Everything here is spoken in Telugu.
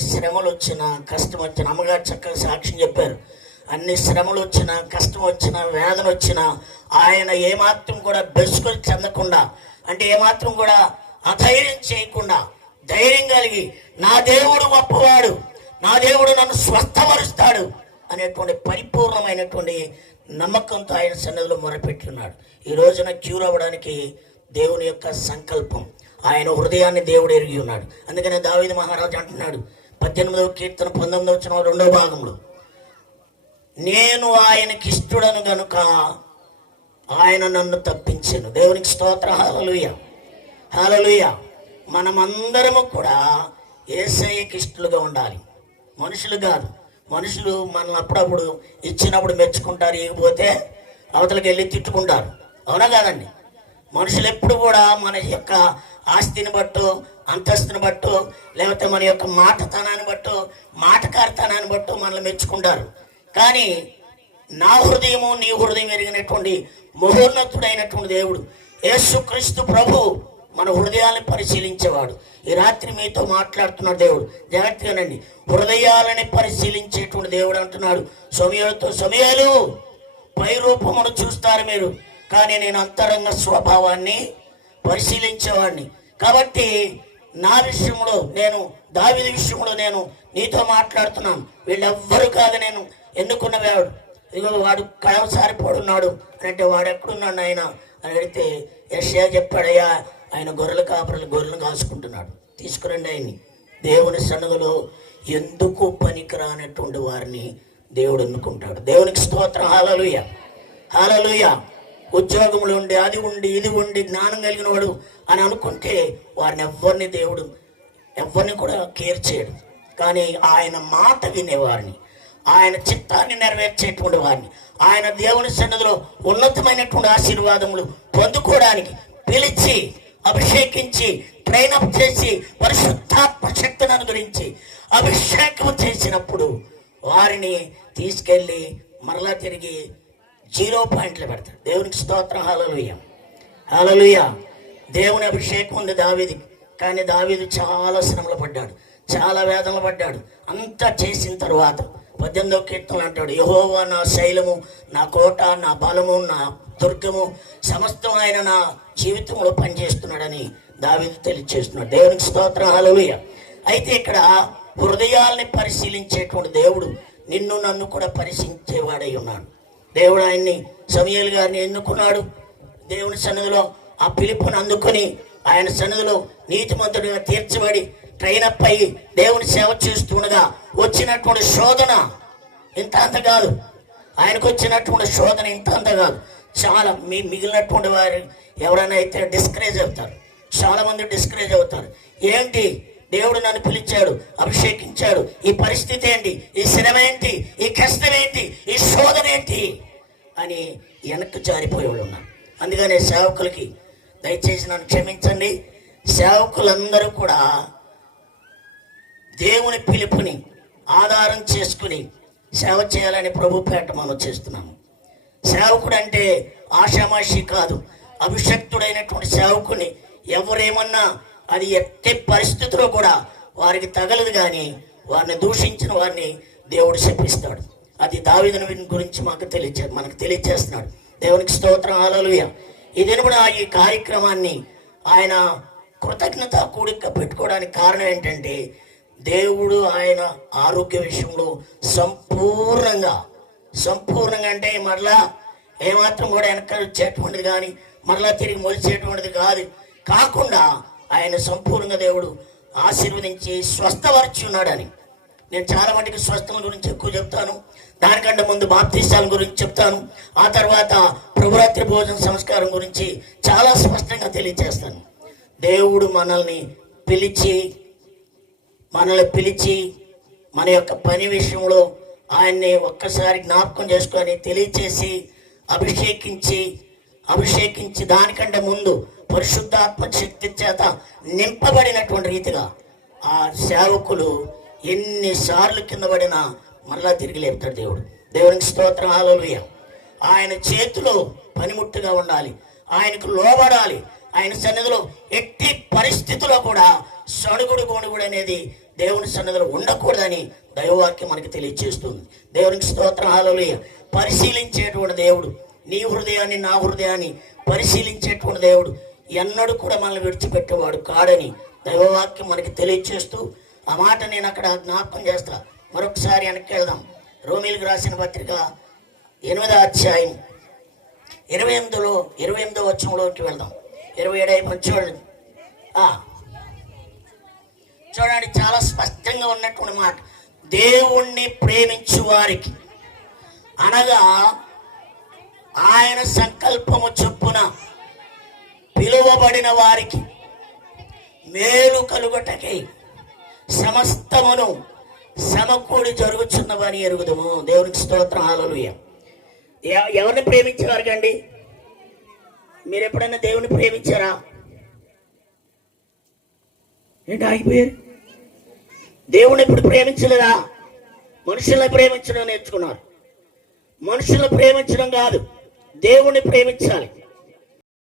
శ్రమలు వచ్చినా కష్టం వచ్చినా అమ్మగారు చక్కగా సాక్ష్యం చెప్పారు. అన్ని శ్రమలు వచ్చినా కష్టం వచ్చినా వేదన వచ్చినా ఆయన ఏమాత్రం కూడా బెసుకొని చెందకుండా, అంటే ఏమాత్రం కూడా అధైర్యం చేయకుండా ధైర్యం కలిగి నా దేవుడు గొప్పవాడు, నా దేవుడు నన్ను స్వస్థపరుస్తాడు అనేటువంటి పరిపూర్ణమైనటువంటి నమ్మకంతో ఆయన సన్నిధిలో మొరపెట్టున్నాడు. ఈ రోజున క్యూర్ అవ్వడానికి దేవుని యొక్క సంకల్పం, ఆయన హృదయాన్ని దేవుడు ఎరిగి ఉన్నాడు. అందుకనే దావీదు మహారాజు అంటున్నాడు 18వ కీర్తన 19వ వచనం 2వ భాగంలో, నేను ఆయనకి ఇష్టడను గనుక ఆయన నన్ను తప్పించాను. దేవునికి స్తోత్రం. హల్లెలూయా, హల్లెలూయా. మనమందరము కూడా యేసయ్యకి ఇష్టలుగా ఉండాలి, మనుషులు కాదు. మనుషులు మనల్ని అప్పుడప్పుడు ఇచ్చినప్పుడు మెచ్చుకుంటారు, ఇకపోతే అవతలకి వెళ్ళి తిట్టుకుంటారు. అవునా కాదండి? మనుషులు ఎప్పుడు కూడా మన యొక్క ఆస్తిని బట్టో, అంతస్తుని బట్టో, లేకపోతే మన యొక్క మాటతనాన్ని బట్టో, మాటకారితనాన్ని బట్టో మనల్ని మెచ్చుకుంటారు. కానీ నా హృదయము నీ హృదయం ఎరిగినటువంటి మహోన్నతుడైనటువంటి దేవుడు యేసుక్రీస్తు ప్రభు మన హృదయాలను పరిశీలించేవాడు. ఈ రాత్రి మీతో మాట్లాడుతున్నాడు దేవుడు. జాగ్రత్తగానండి, హృదయాలని పరిశీలించేటువంటి దేవుడు అంటున్నాడు సమూయేలుతో, సమూయేలు పై రూపమును చూస్తారు మీరు, కానీ నేను అంతరంగ స్వభావాన్ని పరిశీలించేవాడిని. కాబట్టి నా విషయంలో నేను, దావీదు విషయంలో నేను నీతో మాట్లాడుతున్నాను. వీళ్ళెవ్వరు కాదు నేను ఎన్నుకున్నవాడు. ఇదిగో వాడు కలవసారి పడున్నాడు అని అంటే వాడు ఎక్కడున్నాడు ఆయన అని అడిగితే యెషయా చెప్పాడయ్యా, ఆయన గొర్రెల కాపరులు గొర్రెలను కాసుకుంటున్నాడు, తీసుకురండి ఆయన్ని. దేవుని సన్నిధిలో ఎందుకు పనికిరానటువంటి వారిని దేవుడు ఎన్నుకుంటాడు. దేవునికి స్తోత్రం. హల్లెలూయా, హల్లెలూయా. ఉద్యోగంలో ఉండి అది ఉండి ఇది ఉండి జ్ఞానం కలిగిన వాడు అని అనుకుంటే వారిని ఎవరిని కూడా కేర్ చేయడు. కానీ ఆయన మాట వినేవారిని, ఆయన చిత్తాన్ని నెరవేర్చేటువంటి వారిని, ఆయన దేవుని సన్నిధిలో ఉన్నతమైనటువంటి ఆశీర్వాదములు పొందుకోవడానికి పిలిచి అభిషేకించి ట్రైనప్ చేసి పరిశుద్ధాత్మ శక్తిని అనుగ్రహించి అభిషేకం చేసినప్పుడు వారిని తీసుకెళ్ళి మరలా తిరిగి 0 పాయింట్లు పెడతాడు. దేవునికి స్తోత్రం. హల్లెలూయా, హల్లెలూయా. దేవుని అభిషేకం ఉంది దావీదుకి, కానీ దావీదు చాలా శ్రమలు పడ్డాడు, చాలా వేదనలు పడ్డాడు. అంతా చేసిన తర్వాత 18వ కీర్తనలు అంటాడు, యెహోవా నా శైలము, నా కోట, నా బలము, నా దుర్గము, సమస్తం ఆయన నా జీవితంలో పనిచేస్తున్నాడని దావీదు తెలియజేస్తున్నాడు. దేవునికి స్తోత్రం. హల్లెలూయా. అయితే ఇక్కడ హృదయాల్ని పరిశీలించేటువంటి దేవుడు నిన్ను నన్ను కూడా పరిశీలించేవాడై ఉన్నాడు. దేవుడు ఆయన్ని, సమూయేలు గారిని ఎన్నుకున్నాడు. దేవుని సన్నిధిలో ఆ పిలుపుని అందుకొని ఆయన సన్నిధిలో నీతిమంతుడిగా తీర్చబడి ట్రైనప్ అయ్యి దేవుని సేవ చేస్తుండగా వచ్చినటువంటి శోధన ఇంత అంత కాదు. ఆయనకు వచ్చినటువంటి శోధన ఇంత అంత కాదు. చాలా మిగిలినటువంటి వారు ఎవరైనా అయితే డిస్కరేజ్ అవుతారు, చాలామంది డిస్కరేజ్ అవుతారు. ఏంటి, దేవుడు నన్ను పిలిచాడు, అభిషేకించాడు, ఈ పరిస్థితి ఏంటి, ఈ శ్రమ ఏంటి, ఈ కష్టం ఏంటి, ఈ శోధన ఏంటి అని వెనక్కి జారిపోయి ఉన్నారు. అందుకనే సేవకులకి దయచేసి నన్ను క్షమించండి, సేవకులందరూ కూడా దేవుని పిలుపుని ఆధారం చేసుకుని సేవ చేయాలని ప్రభుపేట మనం చేస్తున్నాము. సేవకుడు అంటే ఆషామాషి కాదు. అభిషక్తుడైనటువంటి సేవకుని ఎవరేమన్నా అది ఎట్టి పరిస్థితిలో కూడా వారికి తగలదు, కానీ వారిని దూషించిన వారిని దేవుడు శపిస్తాడు. అది దావీదుని గురించి మనకు తెలియజేస్తున్నాడు. దేవునికి స్తోత్రం. హల్లెలూయా. ఈ దినమున ఈ కార్యక్రమాన్ని ఆయన కృతజ్ఞత కూడిక పెట్టుకోవడానికి కారణం ఏంటంటే, దేవుడు ఆయన ఆరోగ్య విషయంలో సంపూర్ణంగా అంటే మరలా ఏమాత్రం కూడా వెనకచ్చేటువంటిది కానీ మరలా తిరిగి మొలిచేటువంటిది కాకుండా ఆయన సంపూర్ణంగా దేవుడు ఆశీర్వదించి స్వస్థపరిచి ఉన్నాడని. నేను చాలా మటుకు స్వస్థల గురించి ఎక్కువ చెప్తాను, దానికంటే ముందు బాప్తిసాల గురించి చెప్తాను, ఆ తర్వాత ప్రభురాత్రి భోజన సంస్కారం గురించి చాలా స్పష్టంగా తెలియజేస్తాను. దేవుడు మనల్ని పిలిచి మన యొక్క పని విషయంలో ఆయన్ని ఒక్కసారి జ్ఞాపకం చేసుకొని తెలియచేసి అభిషేకించి దానికంటే ముందు పరిశుద్ధాత్మ శక్తి చేత నింపబడినటువంటి రీతిగా ఆ సేవకులు ఎన్నిసార్లు కింద పడినా మరలా తిరిగి లేపుతాడు దేవుడు. దేవునికి స్తోత్రం. హల్లెలూయా. ఆయన చేతిలో పనిముట్టుగా ఉండాలి, ఆయనకు లోబడాలి. ఆయన సన్నిధిలో ఎట్టి పరిస్థితుల్లో కూడా సడుగుడు గోణుగుడు అనేది దేవుని సన్నిధిలో ఉండకూడదని దైవవాక్యం మనకి తెలియజేస్తుంది. దేవునికి స్తోత్రం, హల్లెలూయా. పరిశీలించేటువంటి దేవుడు, నీ హృదయాన్ని నా హృదయాన్ని పరిశీలించేటువంటి దేవుడు ఎన్నడూ కూడా మనల్ని విడిచిపెట్టేవాడు కాడని దైవవాక్యం మనకి తెలియజేస్తూ ఆ మాట నేను అక్కడ జ్ఞాపకం చేస్తా. మరొకసారి వెనక్కి వెళ్దాం. రోమీలకు రాసిన పత్రిక 8వ అధ్యాయం 28వ వచనంలోకి వెళ్దాం. 27 అయిపోయింది చూడండి. చూడండి, చాలా స్పష్టంగా ఉన్నటువంటి మాట. దేవుణ్ణి ప్రేమించు వారికి, అనగా ఆయన సంకల్పము చొప్పున పిలువబడిన వారికి మేలు కలుగుటకై సమస్తమును సమకూడి జరుగుతున్నవని ఎరుగుదము. దేవునికి స్తోత్రం, హల్లెలూయా. ఎవరిని ప్రేమించేవారు కండి? మీరు ఎప్పుడైనా దేవుని ప్రేమించారా? ఏంటి ఆగిపోయారు? దేవుని ఎప్పుడు ప్రేమించలేదా? మనుషుల్ని ప్రేమించడం నేర్చుకున్నారు. మనుషులను ప్రేమించడం కాదు, దేవుణ్ణి ప్రేమించాలి.